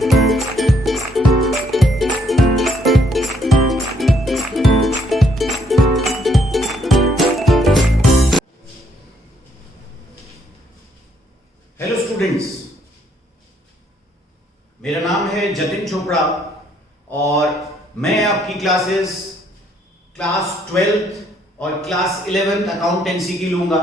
Hello students, मेरा नाम है जतिन चोपड़ा और मैं आपकी क्लासेस क्लास 12th और क्लास 11th अकाउंटेंसी की लूंगा।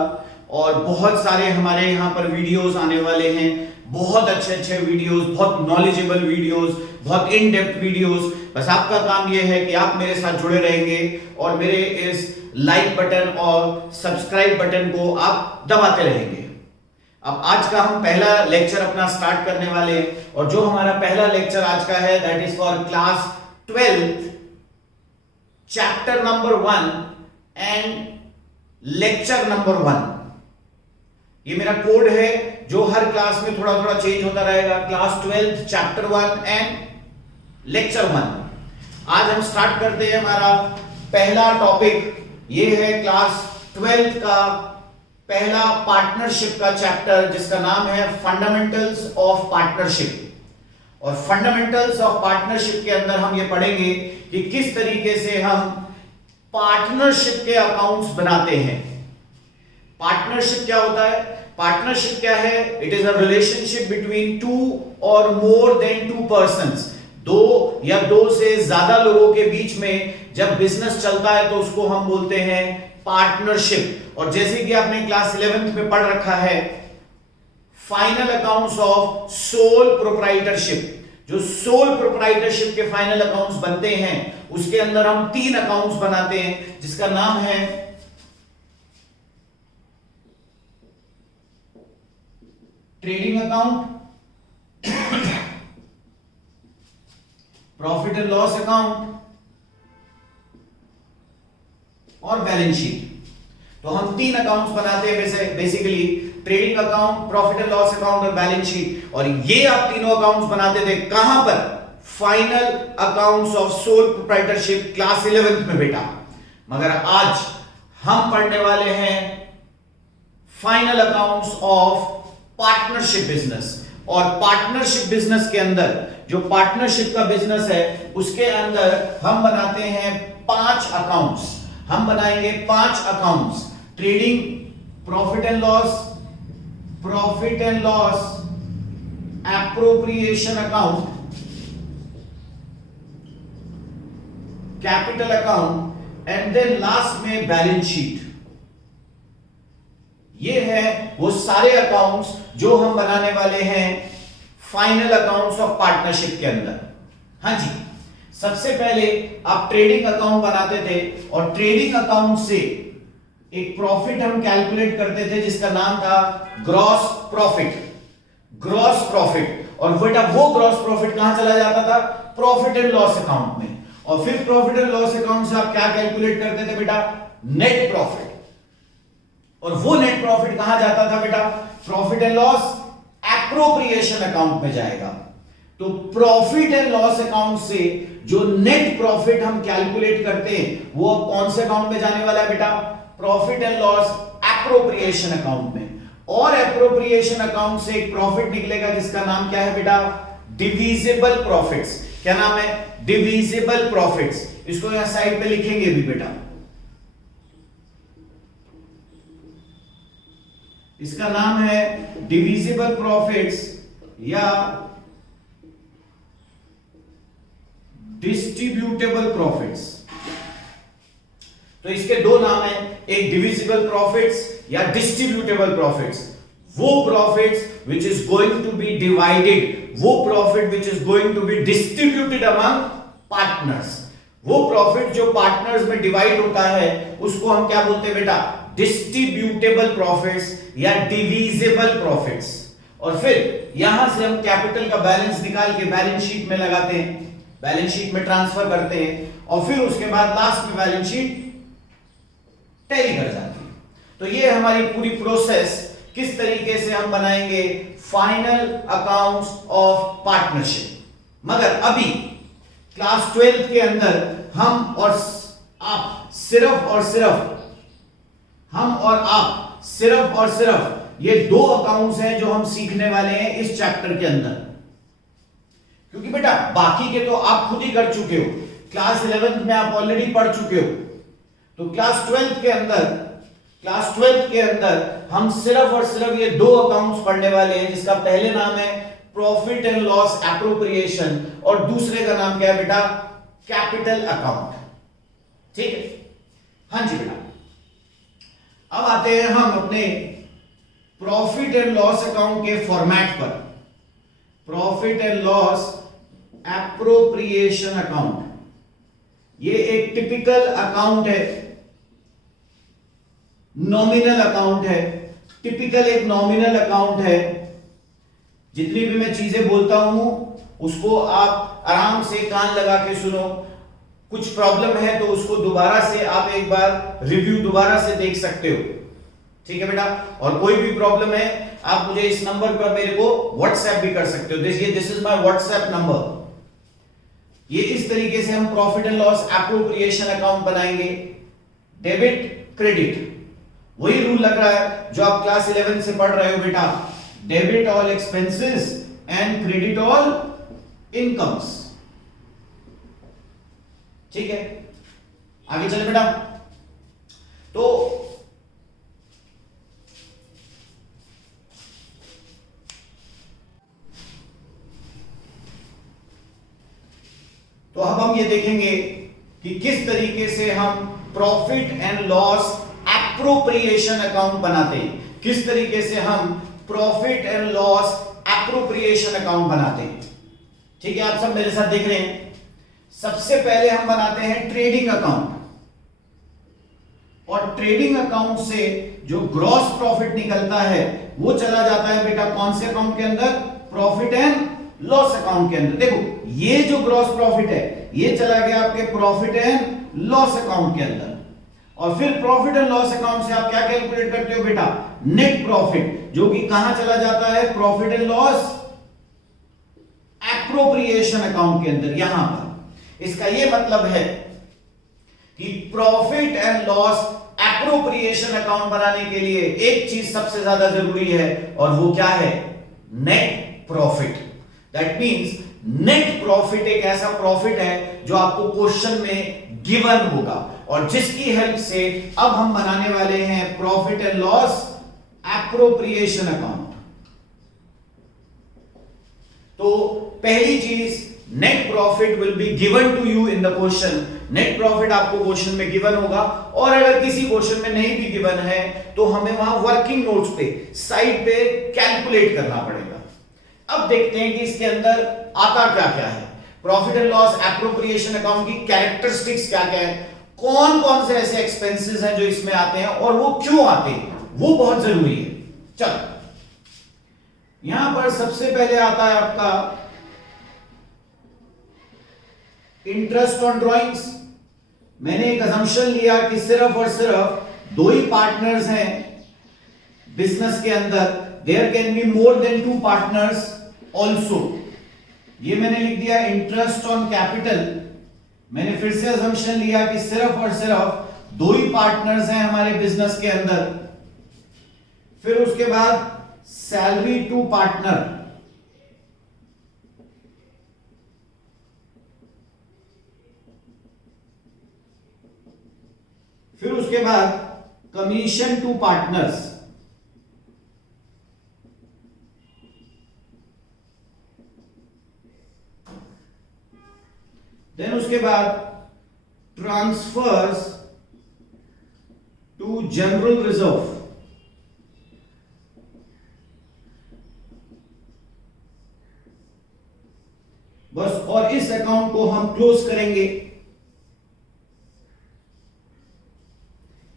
और बहुत सारे हमारे यहाँ पर वीडियोस आने वाले हैं, बहुत अच्छे अच्छे वीडियोस, बहुत नॉलेजेबल वीडियोस, बहुत इन डेप्थ वीडियोस। बस आपका काम यह है कि आप मेरे साथ जुड़े रहेंगे और मेरे इस लाइक बटन और सब्सक्राइब बटन को आप दबाते रहेंगे। अब आज का हम पहला लेक्चर अपना स्टार्ट करने वाले हैं और जो हमारा पहला लेक्चर आज का है that is for class 12th chapter number 1 and lecture number 1। ये मेरा कोड है जो हर क्लास में थोड़ा थोड़ा चेंज होता रहेगा। Class 12th chapter 1 and lecture 1। आज हम स्टार्ट करते हैं हमारा पहला टॉपिक। ये है क्लास 12th का पहला पार्टनरशिप का चैप्टर जिसका नाम है फंडामेंटल्स ऑफ पार्टनरशिप। और फंडामेंटल्स ऑफ पार्टनरशिप के अंदर हम ये पढ़ेंगे कि किस तरीके से हम पार्टनरशिप के अकाउंट्स बनाते हैं। पार्टनरशिप क्या होता है? पार्टनरशिप क्या है? It is a relationship between two और मोर देन टू पर्संस। दो या दो से ज्यादा लोगों के बीच में जब बिजनेस चलता है तो उसको हम बोलते हैं पार्टनरशिप। और जैसे कि आपने क्लास 11th में पढ़ रखा है final accounts of sole proprietorship. जो सोल प्रोप्राइटरशिप के फाइनल अकाउंट्स बनते हैं उसके अंदर हम 3 अकाउंट्स बनाते हैं जिसका नाम है trading account, profit and loss account और बैलेंस शीट। तो हम 3 अकाउंट्स बनाते हैं basically, trading account, profit and loss account और बैलेंस शीट। और ये आप तीनों अकाउंट्स बनाते थे कहां पर? Final accounts of sole proprietorship class 11th में बेटा। मगर आज हम पढ़ने वाले हैं final accounts of partnership business. और पार्टनरशिप बिजनेस के अंदर जो पार्टनरशिप का बिजनेस है उसके अंदर हम बनाते हैं 5 अकाउंट्स। हम बनाएंगे 5 accounts: trading, profit and loss, appropriation account, capital account and then last में बैलेंस शीट। ये है वो सारे अकाउंट्स जो हम बनाने वाले हैं फाइनल अकाउंट्स ऑफ पार्टनरशिप के अंदर। हाँ जी, सबसे पहले आप ट्रेडिंग अकाउंट बनाते थे और ट्रेडिंग अकाउंट से एक प्रॉफिट हम कैलकुलेट करते थे जिसका नाम था ग्रॉस प्रॉफिट। और बेटा वो ग्रॉस प्रॉफिट कहां चला जाता था? प्रॉफिट एंड लॉस अकाउंट में। और फिर प्रॉफिट एंड लॉस अकाउंट से आप क्या कैलकुलेट करते थे बेटा? Net profit. और वो नेट प्रॉफिट कहां जाता था बेटा? Profit and loss appropriation account में जाएगा। तो प्रॉफिट एंड लॉस अकाउंट से जो नेट प्रॉफिट हम कैलकुलेट करते हैं वो कौन से अकाउंट में जाने वाला है बेटा? Profit and loss appropriation account में। और एप्रोप्रिएशन अकाउंट से एक प्रॉफिट निकलेगा जिसका नाम क्या है बेटा? Divisible profits. क्या नाम है? Divisible profits. इसको यहां साइड पे लिखेंगे भी बेटा। इसका नाम है डिविजिबल प्रॉफिट्स या डिस्ट्रीब्यूटेबल प्रॉफिट्स। तो इसके 2 नाम हैं, एक डिविजिबल प्रॉफिट्स या डिस्ट्रीब्यूटेबल प्रॉफिट्स। वो profits which is going to be divided, वो profit which is going to be distributed among partners. वो प्रॉफिट जो पार्टनर्स में डिवाइड होता है उसको हम क्या बोलते हैं बेटा? डिस्ट्रीब्यूटेबल प्रॉफिट्स या डिविजिबल प्रॉफिट्स। और फिर यहां से हम कैपिटल का बैलेंस निकाल के बैलेंस शीट में लगाते हैं, बैलेंस शीट में ट्रांसफर करते हैं और फिर उसके बाद लास्ट में बैलेंस शीट टैली कर जाती है। तो ये हमारी पूरी प्रोसेस किस तरीके से हम बनाएंगे फाइनल अकाउंट्स ऑफ पार्टनरशिप। मगर अभी क्लास 12th के अंदर हम और आप सिर्फ और सिर्फ ये 2 अकाउंट्स हैं जो हम सीखने वाले हैं इस चैप्टर के अंदर। क्योंकि बेटा बाकी के तो आप खुद ही कर चुके हो, क्लास 11th में आप ऑलरेडी पढ़ चुके हो। तो क्लास 12th के अंदर हम सिर्फ और सिर्फ ये दो अकाउंट्स पढ़ने वाले हैं, जिसका पहले नाम है प्रॉफिट एंड लॉस एप्रोप्रिएशन और दूसरे का नाम क्या है बेटा, कैपिटल अकाउंट। ठीक है, हाँ जी बेटा। अब आते हैं हम अपने प्रॉफिट एंड लॉस अकाउंट के फॉर्मेट पर। Profit and loss appropriation account, ये एक टिपिकल अकाउंट है, नॉमिनल अकाउंट है। टिपिकल एक नॉमिनल अकाउंट है। जितनी भी मैं चीजें बोलता हूं उसको आप आराम से कान लगा के सुनो। कुछ प्रॉब्लम है तो उसको दोबारा से आप एक बार रिव्यू दोबारा से देख सकते हो। ठीक है बेटा, और कोई भी प्रॉब्लम है आप मुझे इस नंबर पर मेरे को व्हाट्सएप भी कर सकते हो। This is my WhatsApp number. ये इस तरीके से हम profit and loss appropriation account बनाएंगे। डेबिट क्रेडिट, वही रूल लग रहा है जो आप क्लास 11 से पढ़ रहे हो बेटा। Debit all expenses and credit all incomes. ठीक है, आगे चले बेटा। तो अब हम ये देखेंगे कि किस तरीके से हम profit and loss appropriation account बनाते हैं। किस तरीके से हम profit and loss appropriation account बनाते हैं। ठीक है, आप सब मेरे साथ देख रहे हैं। सबसे पहले हम बनाते हैं ट्रेडिंग अकाउंट, और ट्रेडिंग अकाउंट से जो ग्रॉस प्रॉफिट निकलता है वो चला जाता है बेटा कौन से अकाउंट के अंदर, प्रॉफिट एंड लॉस अकाउंट के अंदर। देखो ये जो ग्रॉस प्रॉफिट है ये चला गया आपके प्रॉफिट एंड लॉस अकाउंट के अंदर, और फिर प्रॉफिट एंड लॉस अकाउंट से आप क्या कैलकुलेट करते हो बेटा, नेट प्रॉफिट, जो कि कहां चला जाता है, profit and loss appropriation account के अंदर, यहां पर। इसका यह मतलब है कि profit and loss appropriation account बनाने के लिए एक चीज सबसे ज्यादा जरूरी है, और वो क्या है, net profit. That means net profit एक ऐसा प्रॉफिट है जो आपको क्वेश्चन में गिवन होगा, और जिसकी हेल्प से अब हम बनाने वाले हैं profit and loss appropriation account. तो पहली चीज, net profit will be given to you in the question. Net profit आपको क्वेश्चन में गिवन होगा, और अगर किसी क्वेश्चन में नहीं भी गिवन है तो हमें वहां वर्किंग नोट्स पे साइड पे कैलकुलेट करना पड़ेगा। अब देखते हैं कि इसके अंदर आता क्या क्या है। Profit and loss appropriation account की कैरेक्टरिस्टिक्स क्या क्या है, कौन कौन से ऐसे एक्सपेंसेस हैं जो इसमें आते हैं और वो क्यों आते हैं, वो बहुत जरूरी है। चलो, यहां पर सबसे पहले आता है आपका इंटरेस्ट ऑन ड्रॉइंग्स। मैंने एक अजम्पशन लिया कि सिर्फ और सिर्फ दो ही पार्टनर्स हैं बिजनेस के अंदर, there can be more than two partners also. ये मैंने लिख दिया इंटरेस्ट ऑन कैपिटल। मैंने फिर से अजम्पशन लिया कि सिर्फ और सिर्फ दो ही पार्टनर्स हैं हमारे बिजनेस के अंदर। फिर उसके बाद सैलरी टू पार्टनर, फिर उसके बाद कमीशन टू पार्टनर्स, देन उसके बाद ट्रांसफर्स टू जनरल रिजर्व, बस। और इस अकाउंट को हम क्लोज करेंगे,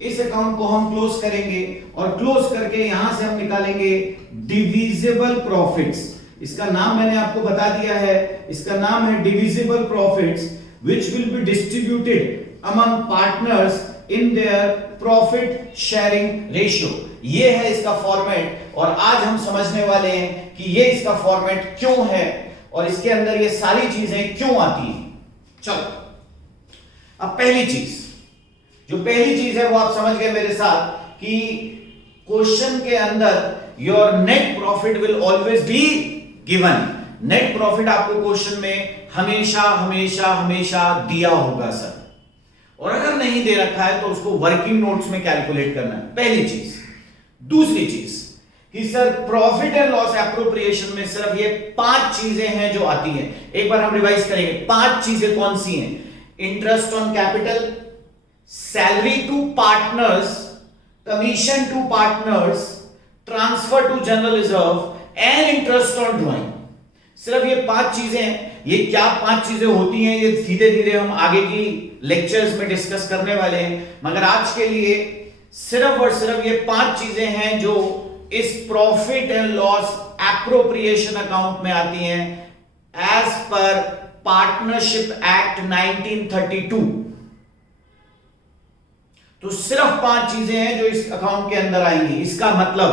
इस अकाउंट को हम क्लोज करेंगे, और क्लोज करके यहां से हम निकालेंगे डिविजिबल प्रॉफिट्स। इसका नाम मैंने आपको बता दिया है, इसका नाम है divisible profits, which will be distributed among partners in their profit sharing ratio। ये है इसका फॉर्मेट, और आज हम समझने वाले हैं कि ये इसका फॉर्मेट क्यों है और इसके अंदर ये सारी चीजें क्यों आती हैं। चलो, अब पहली चीज है वो आप समझ गए मेरे साथ कि क्वेश्चन के अंदर your net profit will always be given. Net profit आपको क्वेश्चन में हमेशा हमेशा हमेशा दिया होगा सर, और अगर नहीं दे रखा है तो उसको वर्किंग नोट्स में कैलकुलेट करना है, पहली चीज। दूसरी चीज कि sir profit and loss appropriation में सिर्फ ये 5 चीजें हैं जो आती हैं। एक बार हम रिवाइज करेंगे, 5 चीजें कौन सी हैं? Interest on capital, salary to partners, commission to partners, transfer to general reserve and interest on drawing. सिर्फ ये 5 चीजें हैं। ये क्या 5 चीजें होती हैं ये धीरे धीरे हम आगे की लेक्चर्स में डिस्कस करने वाले हैं, मगर आज के लिए सिर्फ और सिर्फ ये 5 चीजें हैं जो इस profit and loss appropriation account में आती हैं एज पर पार्टनरशिप एक्ट 1932। तो सिर्फ 5 चीजें हैं जो इस अकाउंट के अंदर आएंगी। इसका मतलब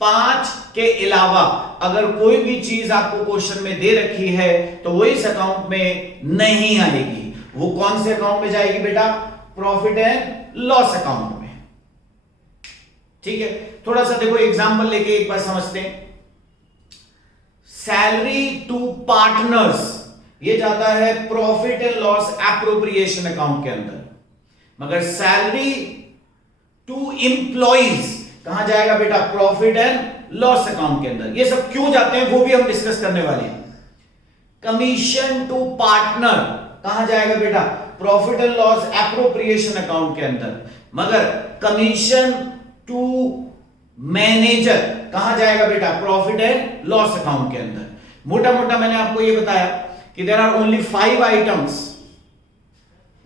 5 के अलावा अगर कोई भी चीज आपको क्वेश्चन में दे रखी है तो वो इस अकाउंट में नहीं आएगी। वो कौन से अकाउंट में जाएगी बेटा? प्रॉफिट एंड लॉस अकाउंट में। ठीक है, थोड़ा सा देखो एग्जांपल लेके एक बार समझते हैं। सैलरी टू पार्टनर्स ये जाता है profit and loss appropriation account के अंदर, मगर सैलरी टू एम्प्लॉइज कहां जाएगा बेटा? प्रॉफिट एंड लॉस अकाउंट के अंदर। ये सब क्यों जाते हैं वो भी हम डिस्कस करने वाले हैं। कमीशन टू पार्टनर कहां जाएगा बेटा? Profit and loss appropriation account के अंदर, मगर कमीशन टू मैनेजर कहां जाएगा बेटा? प्रॉफिट एंड लॉस अकाउंट के अंदर। मोटा मोटा मैंने आपको यह बताया कि there are only 5 items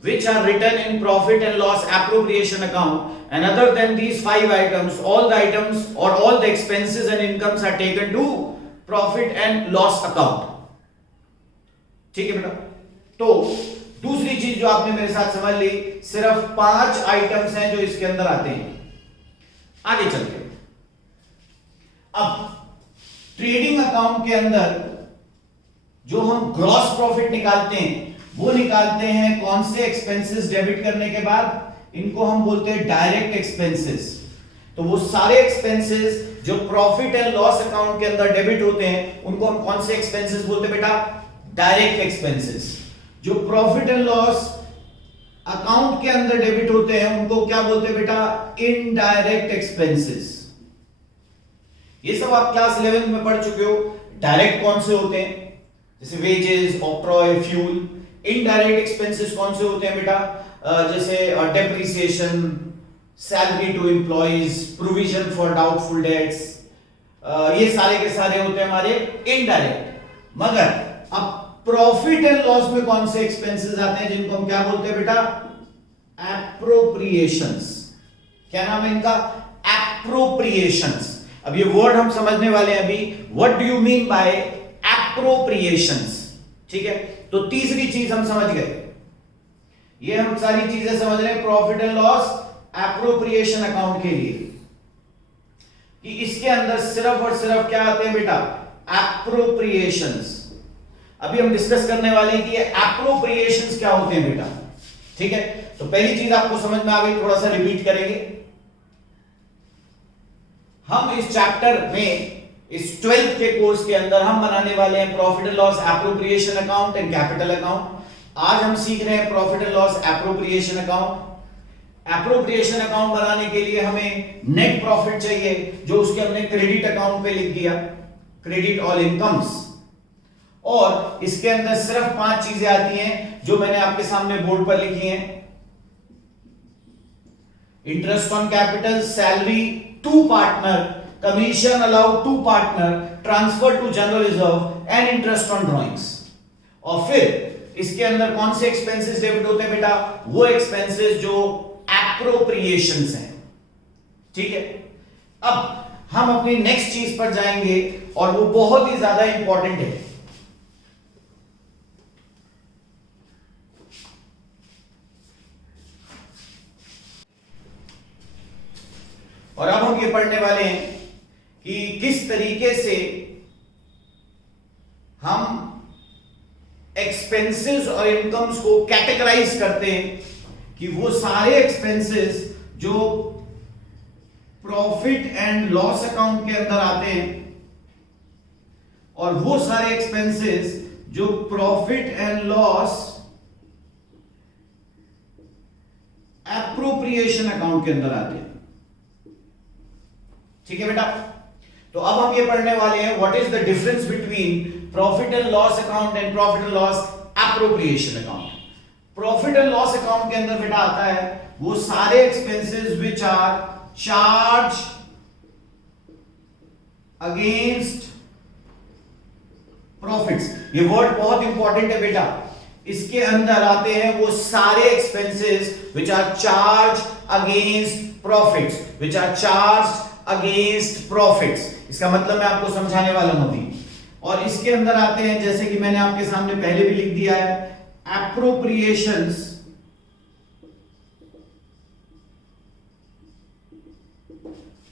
which are written in profit and loss appropriation account, and other than these 5 items all the items or all the expenses and incomes are taken to profit and loss account। ठीक है बेटा? तो दूसरी चीज जो आपने मेरे साथ समझ ली, सिर्फ 5 आइटम्स हैं जो इसके अंदर आते हैं। आगे चलते हैं। अब ट्रेडिंग अकाउंट के अंदर जो हम ग्रॉस प्रॉफिट निकालते हैं वो निकालते हैं कौन से एक्सपेंसेस डेबिट करने के बाद? इनको हम बोलते हैं डायरेक्ट एक्सपेंसेस। तो वो सारे एक्सपेंसेस जो प्रॉफिट एंड लॉस अकाउंट के अंदर डेबिट होते हैं उनको हम कौन से एक्सपेंसेस बोलते हैं बेटा? Direct expenses. जो प्रॉफिट एंड लॉस अकाउंट के अंदर डेबिट होते हैं उनको क्या बोलते हैं बेटा? Indirect expenses. ये सब आप क्लास 11 में पढ़ चुके हो। डायरेक्ट कौन से होते हैं? जैसे wages, octroi, fuel. Indirect expenses कौन से होते हैं बेटा? जैसे depreciation, salary to employees, provision for doubtful debts, ये सारे के सारे होते हैं हमारे इनडायरेक्ट। मगर अब प्रॉफिट एंड लॉस में कौन से एक्सपेंसेस आते हैं जिनको हम क्या बोलते हैं बेटा? एप्रोप्रिएशंस। क्या नाम है इनका? एप्रोप्रिएशंस। अब ये वर्ड हम समझने वाले हैं अभी। What do you mean by appropriations? ठीक है, तो तीसरी चीज हम समझ गए। ये हम सारी चीजें समझ रहे हैं profit and loss appropriation account के लिए कि इसके अंदर सिर्फ और सिर्फ क्या आते हैं बेटा? एप्रोप्रिएशंस। अभी हम डिस्कस करने वाले हैं कि ये एप्रोप्रिएशंस क्या होते हैं बेटा। ठीक है, तो पहली चीज आपको समझ में आ गई, थोड़ा सा रिपीट करेंगे। हम इस चैप्टर में इस 12th के कोर्स के अंदर हम बनाने वाले हैं profit and loss appropriation account and capital account. आज हम सीख रहे हैं profit and loss appropriation account. Appropriation account बनाने के लिए हमें नेट प्रॉफिट चाहिए, जो उसके हमने क्रेडिट अकाउंट पे लिख दिया, क्रेडिट ऑल इनकम्स। और इसके अंदर सिर्फ 5 चीजें आती हैं जो मैंने आपके सामने बोर्ड पर लिखी हैं। Interest on capital, salary to partner, commission allowed to partner, transfer to general reserve and interest on drawings. और फिर इसके अंदर कौन से एक्सपेंसेस डेबिट होते हैं बेटा? वो एक्सपेंसेस जो एप्रोप्रिएशंस हैं। ठीक है, अब हम अपनी नेक्स्ट चीज पर जाएंगे और वो बहुत ही ज्यादा इंपॉर्टेंट है। और अब हम ये पढ़ने वाले हैं कि किस तरीके से हम एक्सपेंसेस और इनकम्स को कैटेगराइज करते हैं कि वो सारे एक्सपेंसेस जो प्रॉफिट एंड लॉस अकाउंट के अंदर आते हैं और वो सारे एक्सपेंसेस जो profit and loss appropriation account के अंदर आते हैं। ठीक है बेटा, तो अब हम ये पढ़ने वाले हैं what is the difference between profit and loss account and profit and loss appropriation account. Profit and loss account के अंदर बेटा आता है वो सारे expenses which are charge against profits. ये वर्ड बहुत इंपॉर्टेंट है बेटा, इसके अंदर आते हैं वो सारे expenses which are charge against profits, which are charge against profits. इसका मतलब मैं आपको समझाने वाला हूं अभी। और इसके अंदर आते हैं, जैसे कि मैंने आपके सामने पहले भी लिख दिया है, एप्रोप्रिएशंस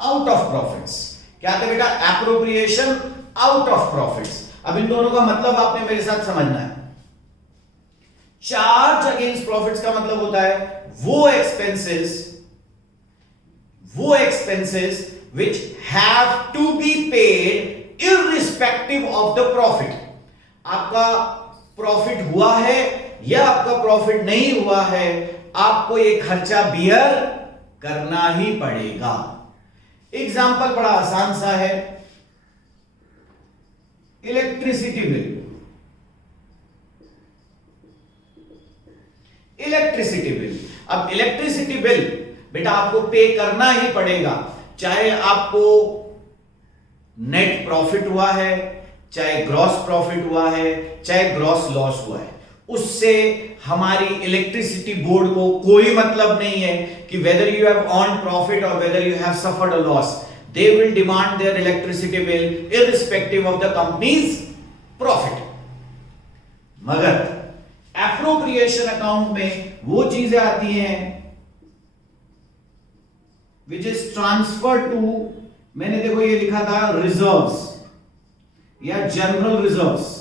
आउट ऑफ प्रॉफिट्स। क्या आता है बेटा? Appropriation out of profits. अब इन दोनों का मतलब आपने मेरे साथ समझना है। चार्ज अगेंस्ट प्रॉफिट्स का मतलब होता है वो expenses which have to be paid irrespective of the profit। आपका प्रॉफिट हुआ है या आपका प्रॉफिट नहीं हुआ है, आपको ये खर्चा बियर करना ही पड़ेगा। एग्जाम्पल बड़ा आसान सा है, इलेक्ट्रिसिटी बिल। अब इलेक्ट्रिसिटी बिल बेटा आपको पे करना ही पड़ेगा, चाहे आपको नेट प्रॉफिट हुआ है, चाहे ग्रॉस प्रॉफिट हुआ है, चाहे ग्रॉस लॉस हुआ है। उससे हमारी इलेक्ट्रिसिटी बोर्ड को कोई मतलब नहीं है कि whether you have earned profit और whether you have suffered a loss. They will demand their electricity bill irrespective of the company's profit. मगर एप्रोप्रिएशन अकाउंट में वो चीजें आती हैं विच इज ट्रांसफर टू, मैंने देखो ये लिखा था रिजर्व्स या जनरल रिजर्व्स।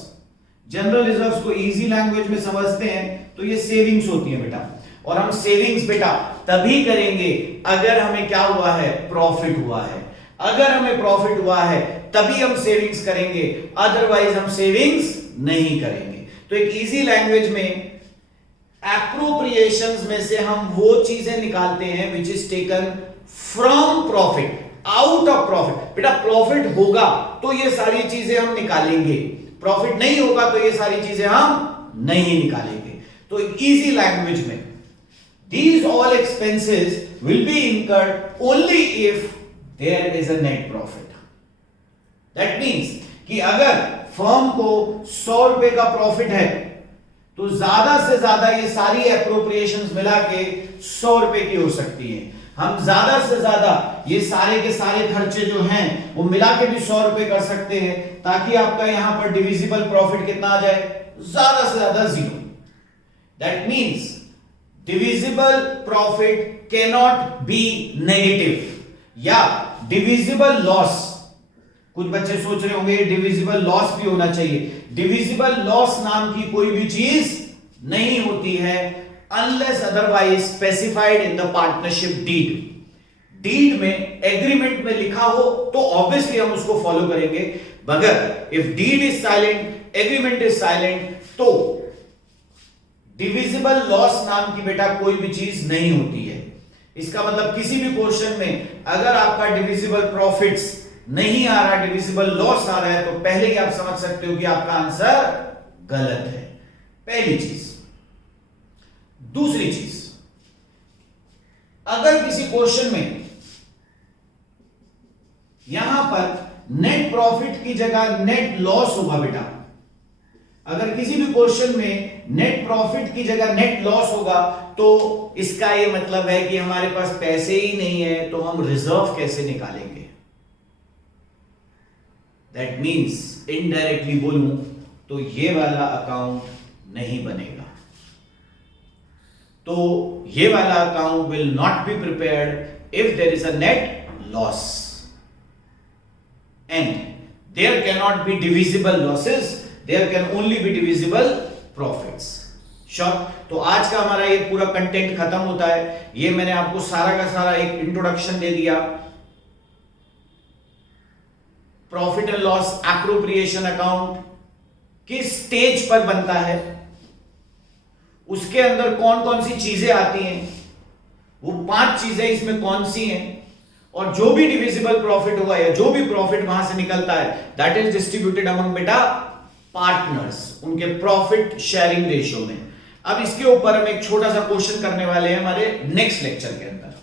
जनरल रिजर्व्स को इजी लैंग्वेज में समझते हैं तो ये सेविंग्स होती है बेटा, और हम सेविंग्स बेटा तभी करेंगे अगर हमें क्या हुआ है? प्रॉफिट हुआ है। अगर हमें प्रॉफिट हुआ है तभी हम सेविंग्स करेंगे, अदरवाइज हम सेविंग्स नहीं करेंगे। तो एक इजी लैंग्वेज में एप्रोप्रिएशंस में से हम वो चीजें निकालते हैं which is taken from profit, out of profit. बेटा प्रॉफिट होगा तो ये सारी चीजें हम निकालेंगे, प्रॉफिट नहीं होगा तो ये सारी चीजें हम नहीं निकालेंगे। तो इजी लैंग्वेज में these all expenses will be incurred only if there is a net profit। that means कि अगर फर्म को 100 रुपए का प्रॉफिट है तो ज्यादा से ज्यादा ये सारी एप्रोप्रिएशंस मिला के 100 रुपए की हो सकती है। हम ज्यादा से ज्यादा ये सारे के सारे खर्चे जो हैं वो मिला के भी 100 रुपए कर सकते हैं, ताकि आपका यहां पर डिविजिबल प्रॉफिट कितना आ जाए? ज्यादा से ज्यादा 0। That means divisible profit can not B negative या डिविजिबल लॉस। कुछ बच्चे सोच रहे होंगे डिविजिबल लॉस भी होना चाहिए। डिविजिबल लॉस नाम की कोई भी चीज नहीं होती है unless otherwise specified in the partnership deed. Deed में एग्रीमेंट में लिखा हो तो ऑब्वियसली हम उसको फॉलो करेंगे, मगर if deed is silent, agreement is silent, तो डिविजिबल लॉस नाम की बेटा कोई भी चीज नहीं होती है। इसका मतलब किसी भी क्वेश्चन में अगर आपका डिविजिबल प्रॉफिट्स नहीं आ रहा, डिविजिबल लॉस आ रहा है, तो पहले ही आप समझ सकते हो कि आपका आंसर गलत है। पहली चीज। दूसरी चीज, अगर किसी क्वेश्चन में यहां पर नेट प्रॉफिट की जगह नेट लॉस होगा बेटा, अगर किसी भी क्वेश्चन में नेट प्रॉफिट की जगह नेट लॉस होगा तो इसका यह मतलब है कि हमारे पास पैसे ही नहीं है, तो हम रिजर्व कैसे निकालेंगे? दैट मीन्स इनडायरेक्टली बोलूं तो ये वाला अकाउंट नहीं बनेगा। तो ये वाला account will not be prepared if there is a net loss and there can not be divisible losses, there can only be divisible profits. Sure? तो आज का हमारा ये पूरा कंटेंट खत्म होता है। ये मैंने आपको सारा का सारा एक इंट्रोडक्शन दे दिया। Profit and loss appropriation account किस स्टेज पर बनता है, उसके अंदर कौन कौन सी चीजें आती हैं, वो 5 चीजें इसमें कौन सी हैं, और जो भी डिविजिबल प्रॉफिट होगा या जो भी प्रॉफिट वहां से निकलता है दैट इज डिस्ट्रीब्यूटेड अमंग बेटा पार्टनर्स, उनके प्रॉफिट शेयरिंग रेशियो में। अब इसके ऊपर हम एक छोटा सा क्वेश्चन करने वाले हैं हमारे नेक्स्ट लेक्चर के अंदर।